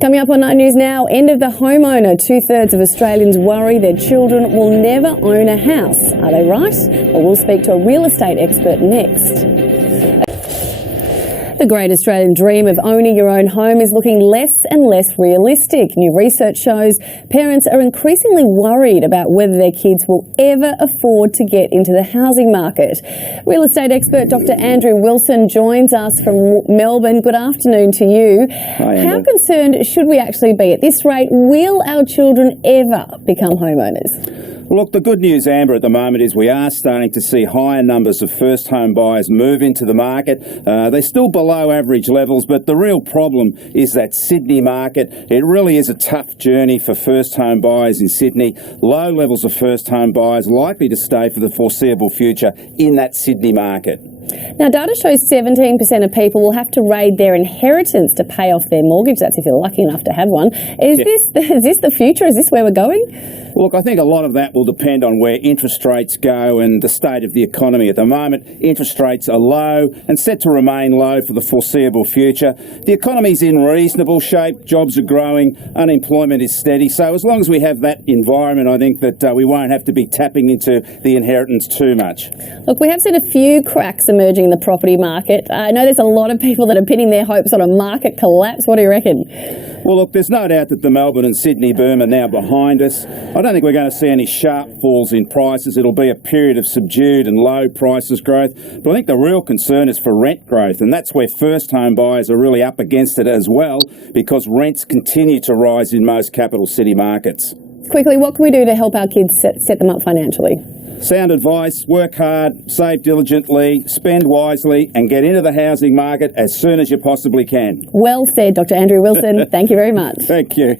Coming up on 9 News Now, end of the homeowner. 2/3 of Australians worry their children will never own a house. Are they right? Well, we'll speak to a real estate expert next. The great Australian dream of owning your own home is looking less and less realistic. New research shows parents are increasingly worried about whether their kids will ever afford to get into the housing market. Real estate expert Dr. Andrew Wilson joins us from Melbourne. Good afternoon to you. Hi, how concerned should we actually be? At this rate, will our children ever become homeowners? Well, look, the good news, Amber, at the moment is we are starting to see higher numbers of first home buyers move into the market. They're still below average levels, but the real problem is that Sydney market. It really is a tough journey for first home buyers in Sydney. Low levels of first home buyers likely to stay for the foreseeable future in that Sydney market. Now, data shows 17% of people will have to raid their inheritance to pay off their mortgage. That's if you're lucky enough to have one. Is this the future? Is this where we're going? Look, I think a lot of that will depend on where interest rates go and the state of the economy. At the moment, interest rates are low and set to remain low for the foreseeable future. The economy's in reasonable shape, jobs are growing, unemployment is steady. So as long as we have that environment, I think that we won't have to be tapping into the inheritance too much. Look, we have seen a few cracks emerging in the property market. I know there's a lot of people that are pinning their hopes on a market collapse. What do you reckon? Well, look, there's no doubt that the Melbourne and Sydney boom are now behind us. I don't think we're going to see any sharp falls in prices. It'll be a period of subdued and low prices growth. But I think the real concern is for rent growth, and that's where first home buyers are really up against it as well, because rents continue to rise in most capital city markets. Quickly, what can we do to help our kids set them up financially? Sound advice, work hard, save diligently, spend wisely and get into the housing market as soon as you possibly can. Well said, Dr. Andrew Wilson. Thank you very much. Thank you.